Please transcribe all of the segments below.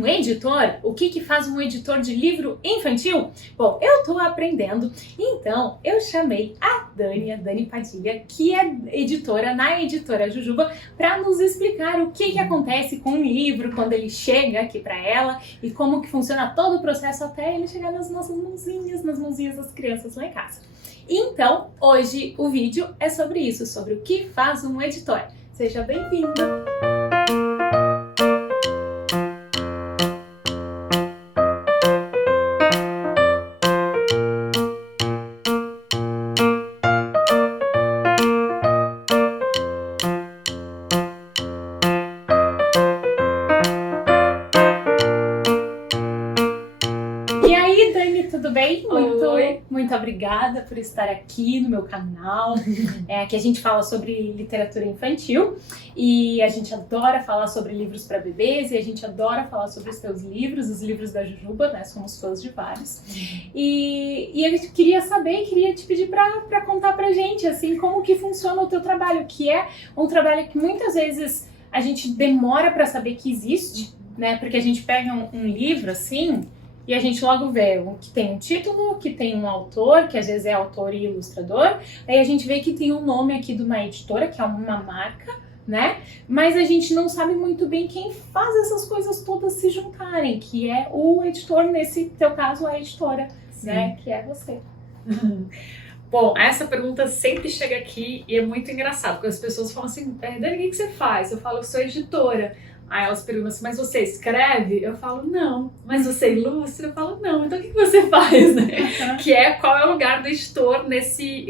um editor? O que que faz um editor de livro infantil? Bom, eu tô aprendendo, então eu chamei a Dani Padilha, que é editora na Editora Jujuba, para nos explicar o que que acontece com um livro quando ele chega aqui para ela e como que funciona todo o processo até ele chegar nas nossas mãozinhas, nas mãozinhas das crianças lá em casa. Então, hoje o vídeo é sobre isso, sobre o que faz um editor. Seja bem-vindo! Tudo bem? Muito obrigada por estar aqui no meu canal. Aqui a gente fala sobre literatura infantil e a gente adora falar sobre livros para bebês e a gente adora falar sobre os teus livros, os livros da Jujuba, né? Somos fãs de vários. E eu queria saber, queria te pedir para contar pra gente, assim, como que funciona o teu trabalho, que é um trabalho que muitas vezes a gente demora para saber que existe, né? Porque a gente pega um livro, assim, e a gente logo vê que tem um título, que tem um autor, que às vezes é autor e ilustrador. Aí a gente vê que tem um nome aqui de uma editora, que é uma marca, né? Mas a gente não sabe muito bem quem faz essas coisas todas se juntarem, que é o editor, nesse teu caso, a editora, né? Que é você. Bom, essa pergunta sempre chega aqui e é muito engraçado, porque as pessoas falam assim, Dani, o que você faz? Eu falo, eu sou editora. Aí elas perguntam assim, mas você escreve? Eu falo, não. Mas você ilustra? Eu falo, não. Então o que você faz, né? Que é qual é o lugar do editor nesse...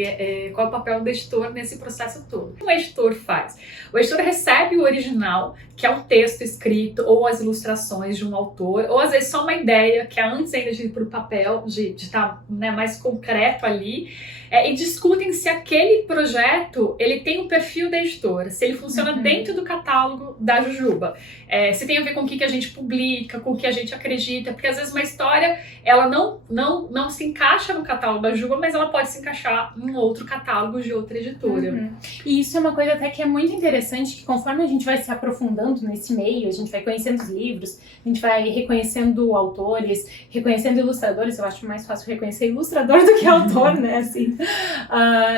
qual é o papel do editor nesse processo todo. O que o editor faz? O editor recebe o original, que é um texto escrito, ou as ilustrações de um autor, ou às vezes só uma ideia, que é antes ainda de ir para o papel, de estar, né, mais concreto ali, e discutem se aquele projeto ele tem um perfil da editora, se ele funciona dentro do catálogo da Jujuba. Se tem a ver com o que a gente publica, com o que a gente acredita, porque às vezes uma história ela não se encaixa no catálogo da Jujuba, mas ela pode se encaixar em outro catálogo de outra editora. E isso é uma coisa até que é muito interessante, que conforme a gente vai se aprofundando nesse meio, a gente vai conhecendo os livros, a gente vai reconhecendo autores, reconhecendo ilustradores. Eu acho mais fácil reconhecer ilustrador do que autor, né, assim.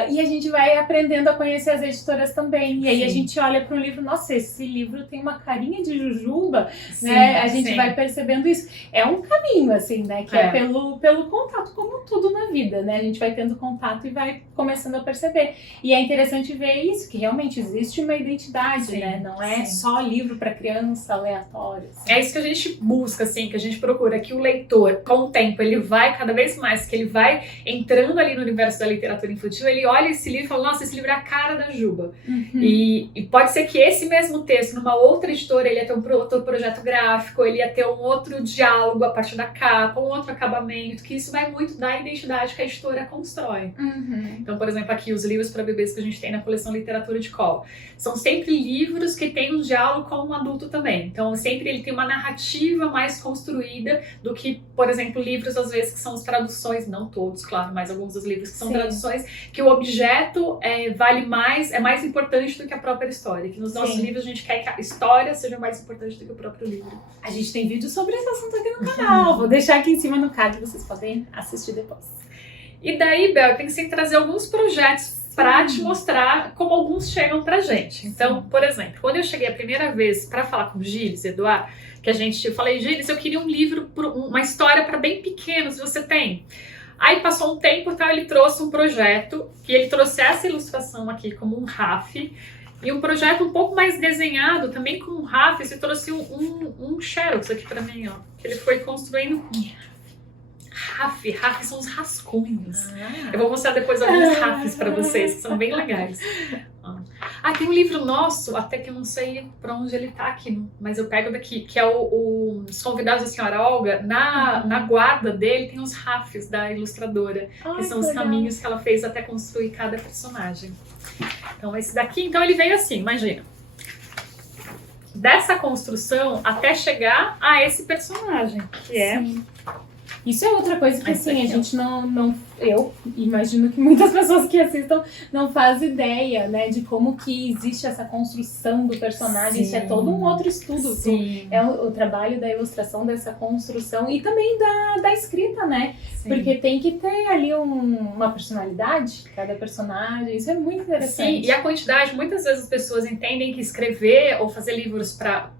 E a gente vai aprendendo a conhecer as editoras também, e aí a gente olha para um livro, nossa, esse livro tem uma carinha de Jujuba, né? A gente vai percebendo isso. É um caminho, assim, né? Que é pelo contato, como tudo na vida, né? A gente vai tendo contato e vai começando a perceber. E é interessante ver isso, que realmente existe uma identidade, né? Não é só livro para criança aleatório. Assim. É isso que a gente busca, assim, que a gente procura, que o leitor, com o tempo, ele vai cada vez mais, que ele vai entrando ali no universo da literatura infantil, ele olha esse livro e fala, nossa, esse livro é a cara da Juba. E pode ser que esse mesmo texto, numa outra editora, ele ia ter um outro projeto gráfico, ele ia ter um outro diálogo a partir da capa, um outro acabamento, que isso vai muito da identidade que a editora constrói. Então, por exemplo, aqui, os livros para bebês que a gente tem na coleção Literatura de Colo, são sempre livros que têm um diálogo com um adulto também. Então, sempre ele tem uma narrativa mais construída do que, por exemplo, livros, às vezes, que são as traduções, não todos, claro, mas alguns dos livros que são traduções, que o objeto vale mais, é mais importante do que a própria história. Que nos nossos livros a gente quer que a história seja mais importante do que o próprio livro. A gente tem vídeo sobre esse assunto aqui no canal. Vou deixar aqui em cima no card, vocês podem assistir depois. E daí, Bel, eu pensei em trazer alguns projetos para te mostrar como alguns chegam pra gente. Então, por exemplo, quando eu cheguei a primeira vez para falar com o Gilles, Eduardo, que eu falei, Gilles, eu queria um livro, uma história para bem pequenos, você tem? Aí passou um tempo, tá, ele trouxe um projeto, que ele trouxe essa ilustração aqui como um RAF, e um projeto um pouco mais desenhado, também com um RAF, ele trouxe um Xerox aqui pra mim, ó, que ele foi construindo RAF são os rascunhos. Eu vou mostrar depois alguns RAFs para vocês, que são bem legais. Tem um livro nosso, até que eu não sei para onde ele tá aqui, mas eu pego daqui, que é Os Convidados da Senhora Olga. Na guarda dele tem os RAFs da ilustradora, que são os caminhos que ela fez até construir cada personagem. Então esse daqui, então ele veio assim, imagina. Dessa construção até chegar a esse personagem, que é... Isso é outra coisa que assim, a gente não eu imagino que muitas pessoas que assistam não fazem ideia, né, de como que existe essa construção do personagem. Isso é todo um outro estudo. Sim. É o trabalho da ilustração, dessa construção e também da escrita, né? Sim. Porque tem que ter ali uma personalidade, cada personagem. Isso é muito interessante. Sim, e a quantidade, muitas vezes as pessoas entendem que escrever ou fazer livros para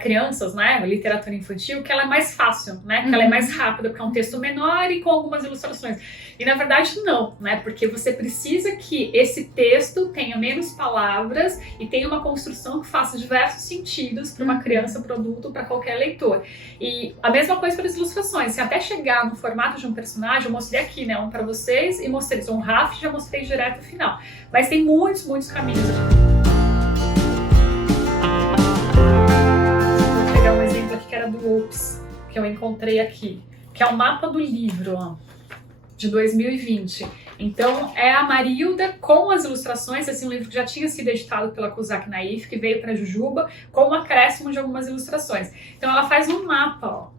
crianças, né, literatura infantil, que ela é mais fácil, né, que ela é mais rápida, porque é um texto menor e com algumas ilustrações. E na verdade não, né, porque você precisa que esse texto tenha menos palavras e tenha uma construção que faça diversos sentidos para uma criança, para adulto, para qualquer leitor. E a mesma coisa para as ilustrações, se até chegar no formato de um personagem, eu mostrei aqui, né, um para vocês e mostrei um Raf, já mostrei direto no final. Mas tem muitos caminhos. Vou pegar um exemplo aqui que era do Ops, que eu encontrei aqui, que é o mapa do livro, ó, de 2020. Então, é a Marilda com as ilustrações, esse é um livro que já tinha sido editado pela Kozak Naif, que veio para Jujuba, com um acréscimo de algumas ilustrações. Então, ela faz um mapa, ó.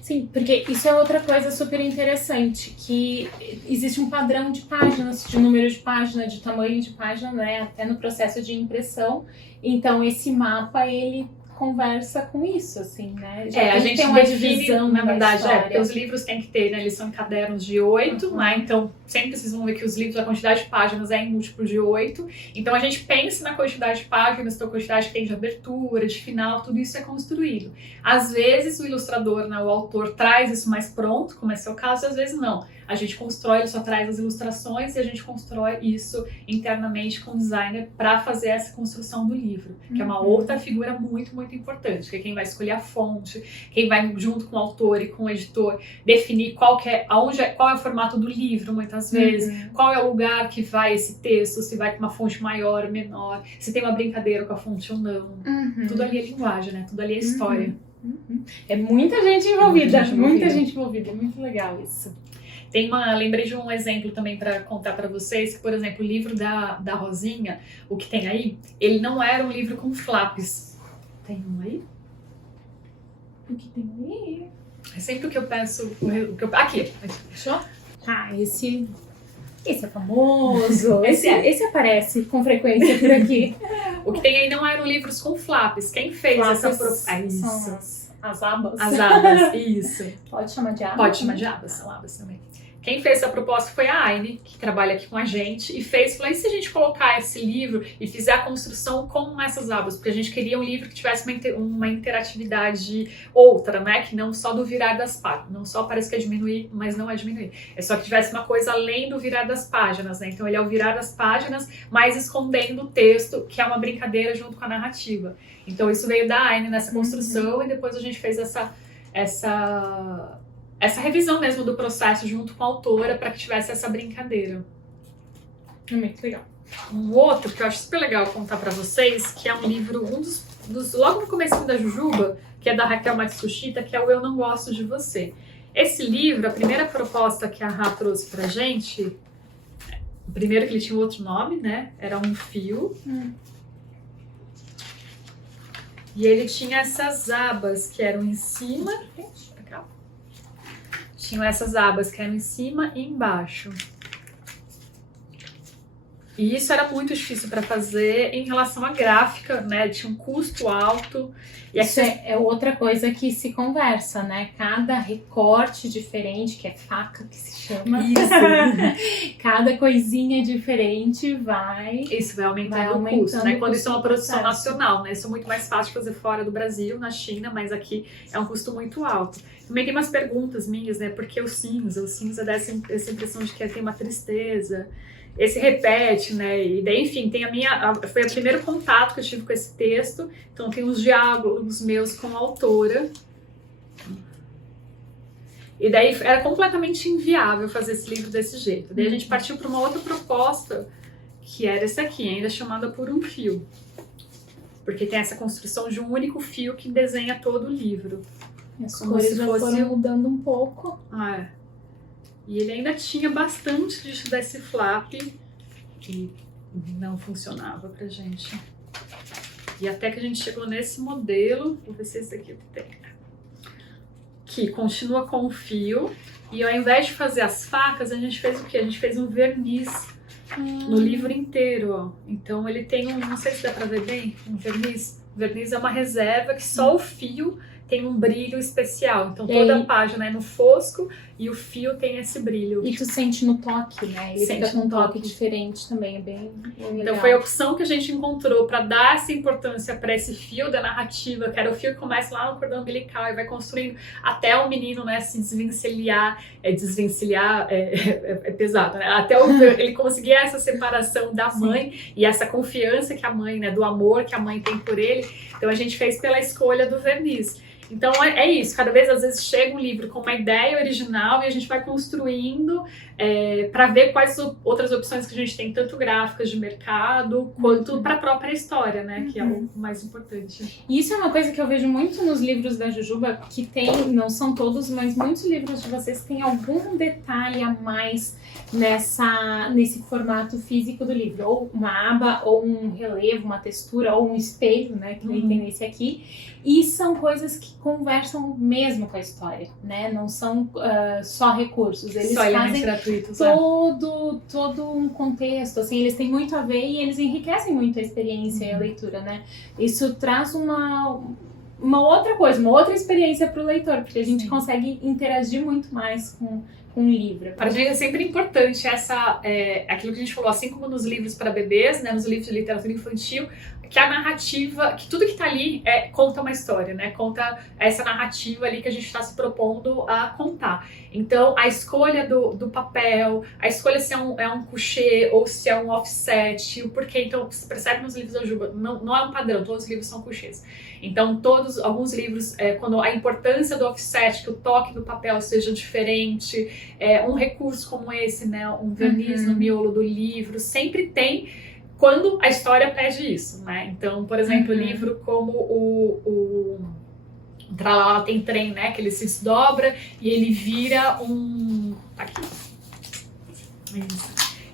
Sim, porque isso é outra coisa super interessante, que existe um padrão de páginas, de número de página, de tamanho de página, né, até no processo de impressão. Então, esse mapa, ele conversa com isso, assim, né? A gente tem uma divisão, na verdade, porque os livros têm que ter, né, eles são em cadernos de 8, né, então sempre vocês vão ver que os livros, a quantidade de páginas é em múltiplo de 8, então a gente pensa na quantidade de páginas, então a quantidade que tem de abertura, de final, tudo isso é construído. Às vezes o ilustrador, né, o autor traz isso mais pronto, como é seu caso, e às vezes não. A gente constrói, ele só traz as ilustrações e a gente constrói isso internamente com o designer para fazer essa construção do livro, que é uma outra figura muito importante, que é quem vai escolher a fonte, quem vai junto com o autor e com o editor definir qual é o formato do livro, muitas vezes, qual é o lugar que vai esse texto, se vai com uma fonte maior ou menor, se tem uma brincadeira com a fonte ou não. Tudo ali é linguagem, né? Tudo ali é história. É muita gente envolvida, muita gente envolvida, é muito legal isso. Lembrei de um exemplo também para contar para vocês, que, por exemplo, o livro da Rosinha, o que tem aí, ele não era um livro com flaps. Tem um aí? O que tem aí? É sempre o que eu peço. Aqui. Fechou? Esse é famoso. esse aparece com frequência por aqui. O que tem aí não eram livros com flaps. Quem fez essa proposta? As abas. As abas, isso. Pode chamar de abas? Pode chamar de abas, abas também. Quem fez essa proposta foi a Aine, que trabalha aqui com a gente, e falou, e se a gente colocar esse livro e fizer a construção com essas abas? Porque a gente queria um livro que tivesse uma interatividade outra, né? Que não só do virar das páginas, não só parece que é diminuir, mas não é diminuir. É só que tivesse uma coisa além do virar das páginas, né? Então ele é o virar das páginas, mas escondendo o texto, que é uma brincadeira junto com a narrativa. Então isso veio da Aine nessa construção, e depois a gente fez essa revisão mesmo do processo junto com a autora para que tivesse essa brincadeira. Muito legal. Um outro que eu acho super legal contar para vocês, que é um livro, logo no começo da Jujuba, que é da Raquel Matsushita, que é o Eu Não Gosto de Você. Esse livro, a primeira proposta que a Rá trouxe pra gente, primeiro que ele tinha outro nome, né? Era um fio. E ele tinha essas abas que eram em cima. Tinham essas abas que eram em cima e embaixo. E isso era muito difícil para fazer em relação à gráfica, né? Tinha um custo alto. E isso é outra coisa que se conversa, né? Cada recorte diferente, que é faca que se chama. Isso. Cada coisinha diferente Isso vai aumentando o custo, né? Quando isso é uma produção nacional, né? Isso é muito mais fácil de fazer fora do Brasil, na China, mas aqui é um custo muito alto. Também tem umas perguntas minhas, né? Porque o cinza dá essa impressão de que tem uma tristeza. Esse repete, né? E daí, enfim, foi o primeiro contato que eu tive com esse texto. Então tem os diálogos meus com a autora. E daí era completamente inviável fazer esse livro desse jeito. Daí a gente partiu para uma outra proposta, que era essa aqui, ainda chamada Por um Fio. Porque tem essa construção de um único fio que desenha todo o livro. As cores já foram mudando um pouco. E ele ainda tinha bastante desse flap que não funcionava pra gente. E até que a gente chegou nesse modelo, vou ver se esse aqui tem, que continua com o fio E ao invés de fazer as facas, a gente fez o quê? A gente fez um verniz no livro inteiro, ó. Então ele tem não sei se dá pra ver bem, um verniz. O verniz é uma reserva que só o fio tem um brilho especial. Então toda a página é no fosco e o fio tem esse brilho. E tu sente no toque, né? Ele Sente fica com um no toque toque. diferente também, é bem legal. Então foi a opção que a gente encontrou para dar essa importância para esse fio da narrativa, que era o fio que começa lá no cordão umbilical e vai construindo até o menino, né, se desvencilhar. Desvencilhar é pesado, né? Até ele conseguir essa separação da mãe e essa confiança que a mãe, né, do amor que a mãe tem por ele. Então a gente fez pela escolha do verniz. Então é isso, cada vez às vezes chega um livro com uma ideia original e a gente vai construindo para ver quais outras opções que a gente tem, tanto gráficas de mercado quanto para a própria história, né, que é o mais importante. E isso é uma coisa que eu vejo muito nos livros da Jujuba, que tem, não são todos, mas muitos livros de vocês têm algum detalhe a mais nesse formato físico do livro, ou uma aba, ou um relevo, uma textura, ou um espelho, né, que tem nesse aqui. E são coisas que conversam mesmo com a história, né? Não são só recursos. Eles fazem gratuitos, todo um contexto, assim, eles têm muito a ver e eles enriquecem muito a experiência e a leitura, né? Isso traz uma outra coisa, uma outra experiência para o leitor, porque a gente consegue interagir muito mais com um livro. Para a gente é sempre importante aquilo que a gente falou, assim como nos livros para bebês, né, nos livros de literatura infantil, que a narrativa, que tudo que está ali conta uma história, né? Conta essa narrativa ali que a gente está se propondo a contar. Então, a escolha do papel, a escolha se é um couché ou se é um offset, o porquê. Então, você percebe nos livros da Juba, não é um padrão, todos os livros são couchés. Então, alguns livros, quando a importância do offset, que o toque do papel seja diferente, um recurso como esse, né? Um verniz no miolo do livro, sempre tem quando a história pede isso, né? Então, por exemplo, livro como o Tralala Tem Trem, né? Que ele se desdobra e ele vira aqui.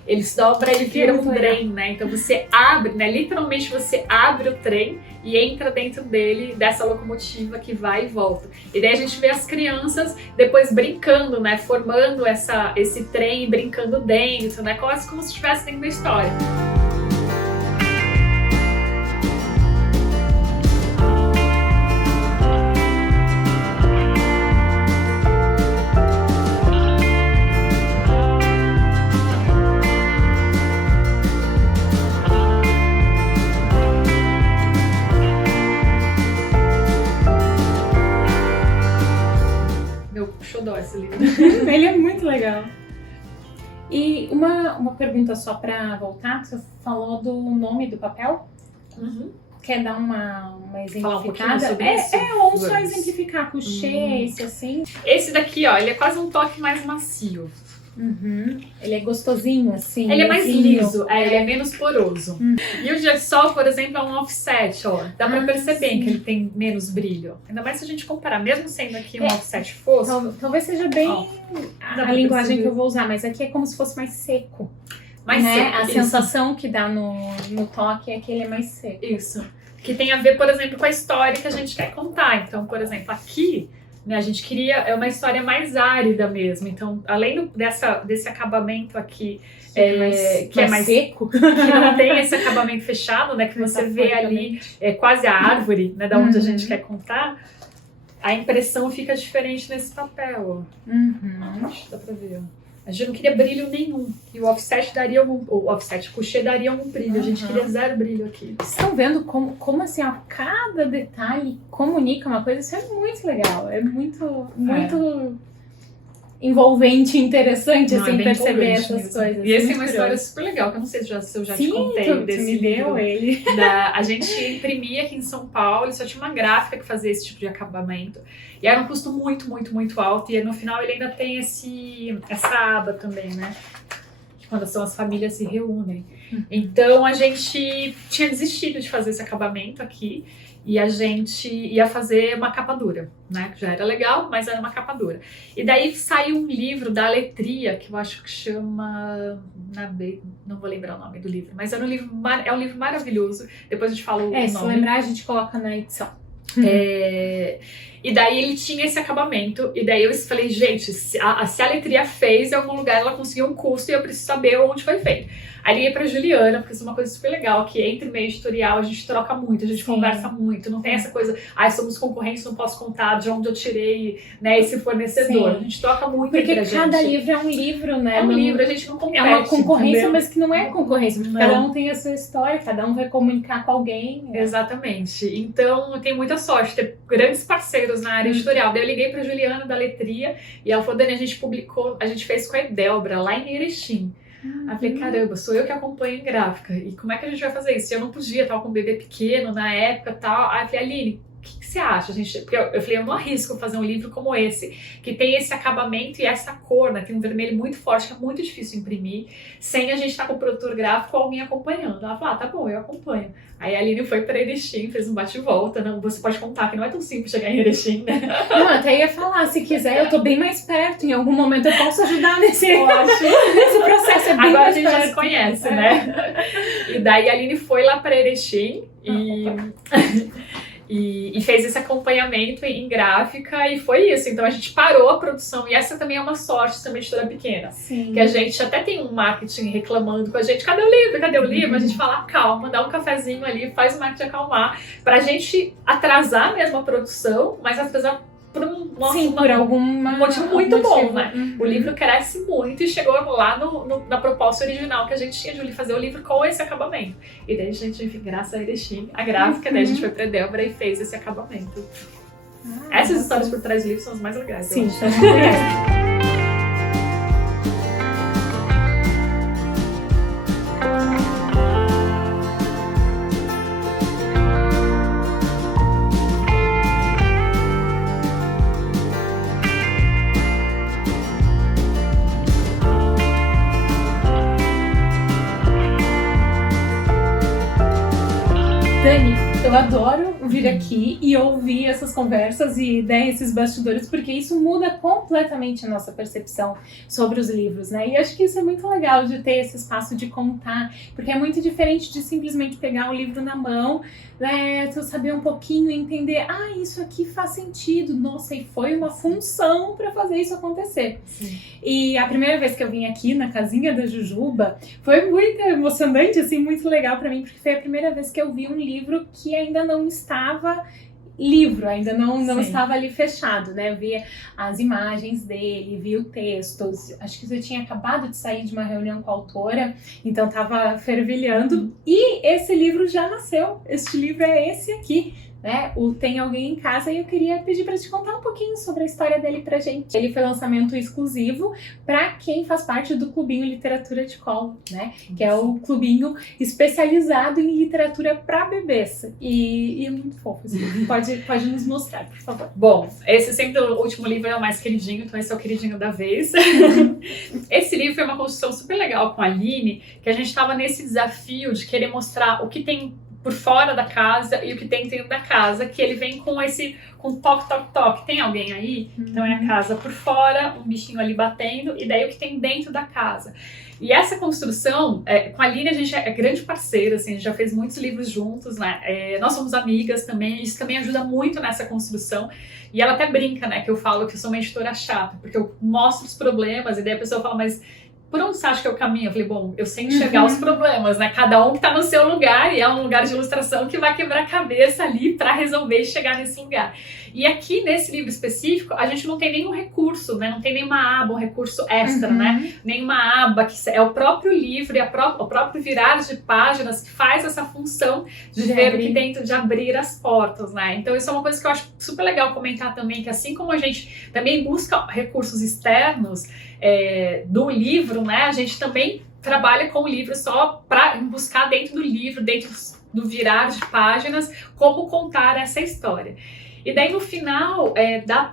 Ele se dobra, ele vira um trem, né? Então você abre, né? Literalmente você abre o trem e entra dentro dele, dessa locomotiva que vai e volta. E daí a gente vê as crianças depois brincando, né? Formando esse trem, brincando dentro, né? Quase como se estivesse dentro da história. Xodó esse livro. Ele é muito legal. E uma pergunta só pra voltar, você falou do nome do papel? Quer dar uma exemplificada? Sobre isso? Ou só exemplificar couché, esse assim. Esse daqui, ó, ele é quase um toque mais macio. Ele é gostosinho, assim. Ele é mais liso, ele é menos poroso. E o Dia de Sol, por exemplo, é um offset, ó. Dá pra perceber que ele tem menos brilho. Ainda mais se a gente comparar, mesmo sendo aqui um offset fosco. Talvez seja bem a linguagem que eu vou usar, mas aqui é como se fosse mais seco. Mais seco. A sensação que dá no toque é que ele é mais seco. Isso. Que tem a ver, por exemplo, com a história que a gente quer contar. Então, por exemplo, aqui, né, a gente queria uma história mais árida mesmo. Então, além desse acabamento aqui, que é mais seco, que não tem esse acabamento fechado, né, que você vê ali quase a árvore, né, da onde a gente quer contar, a impressão fica diferente nesse papel. Dá pra ver, ó. A gente não queria brilho nenhum. E o offset daria o couché daria um brilho. A gente queria zero brilho aqui. Vocês estão vendo como assim, ó, cada detalhe comunica uma coisa? Isso é muito legal. É muito envolvente e interessante, assim, perceber essas coisas. E essa é uma história super legal, que eu não sei se eu já te contei desse me deu livro. Ele. A gente imprimia aqui em São Paulo, só tinha uma gráfica que fazia esse tipo de acabamento. E era um custo muito, muito, muito alto. E no final ele ainda tem essa aba também, né? Quando são as famílias se reúnem. Então a gente tinha desistido de fazer esse acabamento aqui. E a gente ia fazer uma capa dura, né? Que já era legal, mas era uma capa dura. E daí saiu um livro da Letria, que eu acho que chama... Não vou lembrar o nome do livro, mas é um livro maravilhoso. Depois a gente fala o nome. Se lembrar, a gente coloca na edição. E daí ele tinha esse acabamento, e daí eu falei, gente, se a letria fez em algum lugar, ela conseguiu um custo e eu preciso saber onde foi feito. Aí liguei pra Juliana, porque isso é uma coisa super legal, que entre meio editorial a gente troca muito, a gente conversa muito, não tem essa coisa, somos concorrentes, não posso contar de onde eu tirei, né, esse fornecedor. Sim. A gente troca muito entre a gente. Porque cada livro é um livro, né? É um livro, a gente não compete. É uma concorrência, entendeu? mas que não é concorrência, porque cada um tem a sua história, cada um vai comunicar com alguém. Né? Exatamente. Então, eu tenho muita sorte de ter grandes parceiros na área editorial. Daí eu liguei pra Juliana da Letria, e ela falou, Dani, a gente fez com a Edelbra, lá em Erechim. Aí eu falei, caramba, sou eu que acompanho em gráfica. E como é que a gente vai fazer isso? Eu não podia, tava com um bebê pequeno na época e tal. Aí eu falei, Aline, o que você acha? Porque eu falei, eu não arrisco fazer um livro como esse, que tem esse acabamento e essa cor, né? Tem um vermelho muito forte, que é muito difícil imprimir, sem a gente estar com o produtor gráfico ou alguém acompanhando. Ela falou, tá bom, eu acompanho. Aí a Aline foi para Erechim, fez um bate-volta. Não, você pode contar que não é tão simples chegar em Erechim, né? Não, até ia falar, se quiser, eu tô bem mais perto. Em algum momento eu posso ajudar nesse processo. É bem agora mais a gente perto. já se conhece, né? E daí a Aline foi lá para Erechim e fez esse acompanhamento em gráfica e foi isso. Então a gente parou a produção e essa também é uma sorte de ser uma editora pequena. Sim. Que a gente até tem um marketing reclamando com a gente, cadê o livro? Cadê o livro? A gente fala, calma, dá um cafezinho ali, faz o marketing acalmar, pra gente atrasar mesmo a produção, mas atrasar por por algum motivo muito bom, né? Uhum. O livro cresce muito e chegou lá na proposta original que a gente tinha de fazer o livro com esse acabamento. E daí a gente, enfim, graças a Erechim, a gráfica, daí a gente foi pra Edelbra e fez esse acabamento. Essas histórias por trás do livro são as mais legais. Sim, são muito legais. Dani, eu adoro vir aqui e ouvir essas conversas e esses bastidores, porque isso muda completamente a nossa percepção sobre os livros, né? E acho que isso é muito legal de ter esse espaço de contar, porque é muito diferente de simplesmente pegar o livro na mão, né? Tu saber um pouquinho e entender, isso aqui faz sentido, nossa, e foi uma função para fazer isso acontecer. Sim. E a primeira vez que eu vim aqui na casinha da Jujuba foi muito emocionante, assim, muito legal para mim, porque foi a primeira vez que eu vi um livro que ainda não estava ainda não estava ali fechado, né? Eu via as imagens dele, vi o texto, acho que eu tinha acabado de sair de uma reunião com a autora, então estava fervilhando, e esse livro já nasceu, este livro é esse aqui, né? O Tem Alguém em Casa, e eu queria pedir para te contar um pouquinho sobre a história dele pra gente. Ele foi lançamento exclusivo para quem faz parte do Clubinho Literatura de Colo, né? Que é o clubinho especializado em literatura para bebês. E é muito fofo. Assim. Pode nos mostrar, por favor. Bom, esse sempre o último livro é o mais queridinho, então esse é o queridinho da vez. Esse livro foi uma construção super legal com a Aline, que a gente estava nesse desafio de querer mostrar o que tem por fora da casa e o que tem dentro da casa, que ele vem com toque, toque, toque. Tem alguém aí? Então é a casa por fora, um bichinho ali batendo, e daí o que tem dentro da casa. E essa construção, com a Aline a gente é grande parceira, assim, a gente já fez muitos livros juntos, né? Nós somos amigas também, isso também ajuda muito nessa construção. E ela até brinca, né, que eu falo que eu sou uma editora chata, porque eu mostro os problemas, e daí a pessoa fala, mas por onde você acha que é o caminho? Eu falei, bom, eu sei enxergar os problemas, né? Cada um que tá no seu lugar, e é um lugar de ilustração que vai quebrar a cabeça ali pra resolver e chegar nesse lugar. E aqui, nesse livro específico, a gente não tem nenhum recurso, né? Não tem nenhuma aba, um recurso extra, né? Nenhuma aba, que é o próprio livro e o próprio virar de páginas que faz essa função de ver o que dentro, de abrir as portas, né? Então isso é uma coisa que eu acho super legal comentar também, que assim como a gente também busca recursos externos do livro, né? A gente também trabalha com o livro só para buscar dentro do livro, dentro do virar de páginas, como contar essa história. E daí no final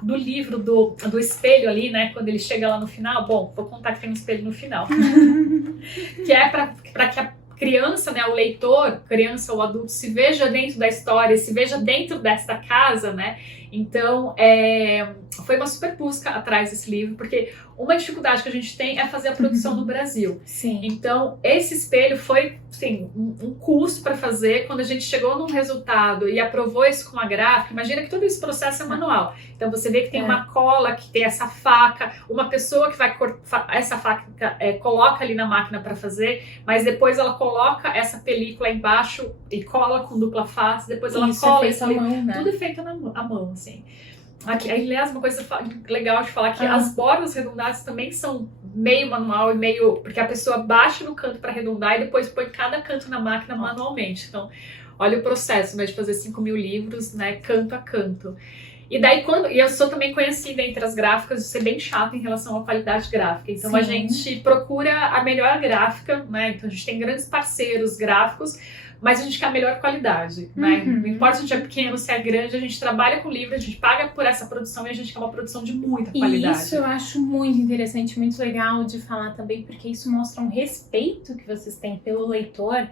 do livro, do espelho ali, né, quando ele chega lá no final, bom, vou contar que tem um espelho no final, que é para que a criança, né, o leitor, criança ou adulto, se veja dentro da história, se veja dentro desta casa, né, Então, foi uma super busca atrás desse livro, porque uma dificuldade que a gente tem é fazer a produção no Brasil. Sim. Então, esse espelho foi, assim, um custo para fazer. Quando a gente chegou num resultado e aprovou isso com a gráfica, imagina que todo esse processo é manual. Então, você vê que tem uma cola, que tem essa faca, uma pessoa que vai cortar essa faca, coloca ali na máquina para fazer, mas depois ela coloca essa película embaixo e cola com dupla face, depois ela cola isso à mão, né? tudo é feito à mão, assim. Aqui, aliás, uma coisa legal de falar que as bordas redondadas também são meio manual e meio... Porque a pessoa baixa no canto para arredondar e depois põe cada canto na máquina manualmente. Então, olha o processo, né, de fazer 5.000 livros, né, canto a canto. E daí, e eu sou também conhecida entre as gráficas de ser bem chata em relação à qualidade gráfica. Então, a gente procura a melhor gráfica, né? Então, a gente tem grandes parceiros gráficos, mas a gente quer a melhor qualidade, né? Não importa se a gente é pequeno, se é grande, a gente trabalha com livro, a gente paga por essa produção e a gente quer uma produção de muita qualidade. E isso eu acho muito interessante, muito legal de falar também, porque isso mostra um respeito que vocês têm pelo leitor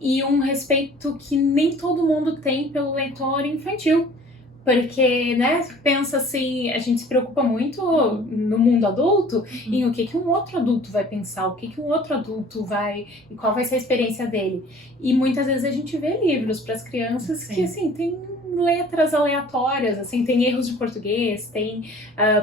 e um respeito que nem todo mundo tem pelo leitor infantil. Porque, né, pensa assim, a gente se preocupa muito no mundo adulto em o que um outro adulto vai pensar, o que um outro adulto vai, e qual vai ser a experiência dele. E muitas vezes a gente vê livros para as crianças que, assim, tem letras aleatórias, assim, tem erros de português, tem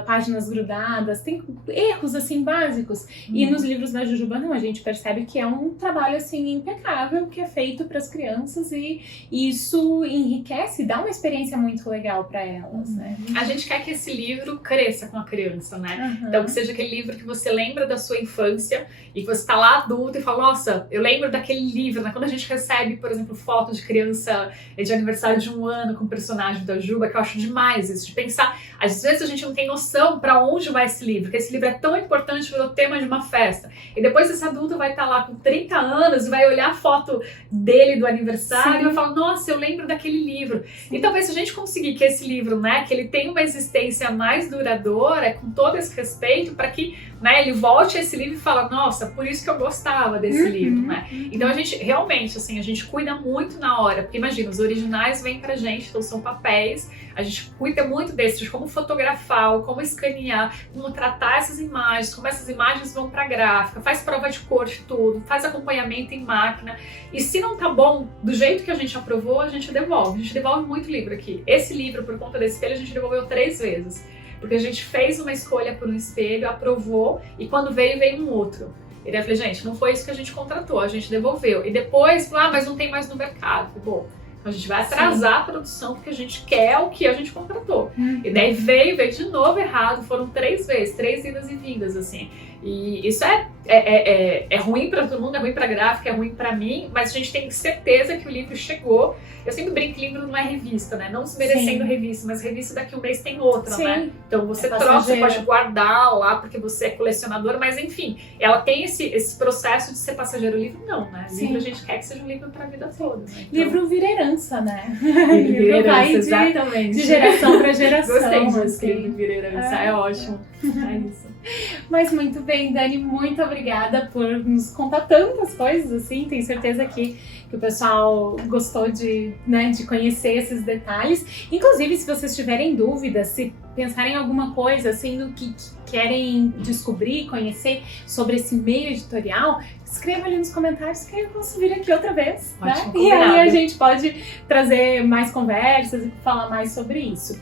páginas grudadas, tem erros, assim, básicos. E nos livros da Jujuba, não, a gente percebe que é um trabalho, assim, impecável, que é feito para as crianças e isso enriquece, dá uma experiência muito legal para elas, né? A gente quer que esse livro cresça com a criança, né? Então, que seja aquele livro que você lembra da sua infância e que você está lá adulto e fala, nossa, eu lembro daquele livro, né? Quando a gente recebe, por exemplo, fotos de criança de aniversário de 1 ano com o personagem da Juba, que eu acho demais isso, de pensar, às vezes a gente não tem noção para onde vai esse livro, porque esse livro é tão importante, virou tema de uma festa. E depois esse adulto vai estar lá com 30 anos e vai olhar a foto dele do aniversário e vai falar, nossa, eu lembro daquele livro. E talvez se a gente conseguir que esse livro, né, que ele tenha uma existência mais duradoura, com todo esse respeito, para que, né, ele volte a esse livro e fala, nossa, por isso que eu gostava desse livro, né? Então a gente, realmente, assim, a gente cuida muito na hora, porque imagina, os originais vêm pra gente, então são papéis, a gente cuida muito desses, de como fotografar, como escanear, como tratar essas imagens, como essas imagens vão pra gráfica, faz prova de cor de tudo, faz acompanhamento em máquina, e se não tá bom, do jeito que a gente aprovou, a gente devolve muito livro aqui. Esse livro, por conta desse espelho, a gente devolveu 3 vezes. Porque a gente fez uma escolha por um espelho, aprovou, e quando veio um outro. E daí eu falei, gente, não foi isso que a gente contratou, a gente devolveu. E depois, mas não tem mais no mercado. Falei, bom, então a gente vai atrasar a produção porque a gente quer o que a gente contratou. E daí veio de novo errado, foram 3 vezes, 3 idas e vindas, assim. E isso é ruim para todo mundo, é ruim para gráfica, é ruim para mim, mas a gente tem certeza que o livro chegou. Eu sempre brinco que livro não é revista, né? Não desmerecendo revista, mas revista daqui um mês tem outra, né? Então você troca, você pode guardar lá porque você é colecionador, mas enfim, ela tem esse processo de ser passageiro. O livro não, né? Livro a gente quer que seja um livro para a vida toda. Né? Então, livro vira herança, né? Livro vira herança, exatamente. De geração para geração. Gostei disso, assim. livro vira herança, é ótimo. É isso. Mas muito bem, Dani, muito obrigada por nos contar tantas coisas, assim, tenho certeza que o pessoal gostou de conhecer esses detalhes. Inclusive, se vocês tiverem dúvidas, se pensarem em alguma coisa, assim, do que querem descobrir, conhecer sobre esse meio editorial, escreva ali nos comentários que eu posso vir aqui outra vez, ótimo, né? E aí a gente pode trazer mais conversas e falar mais sobre isso.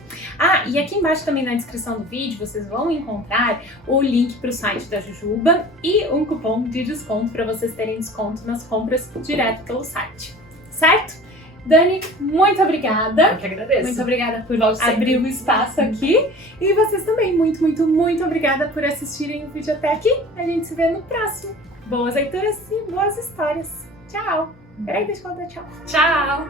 E aqui embaixo também na descrição do vídeo vocês vão encontrar o link para o site da Jujuba e um cupom de desconto para vocês terem desconto nas compras direto pelo site, certo? Dani, muito obrigada. Eu que agradeço. Muito obrigada por abrir o espaço aqui. E vocês também, muito, muito, muito obrigada por assistirem o vídeo até aqui. A gente se vê no próximo. Boas leituras e boas histórias. Tchau. Peraí, deixa eu dar tchau. Tchau.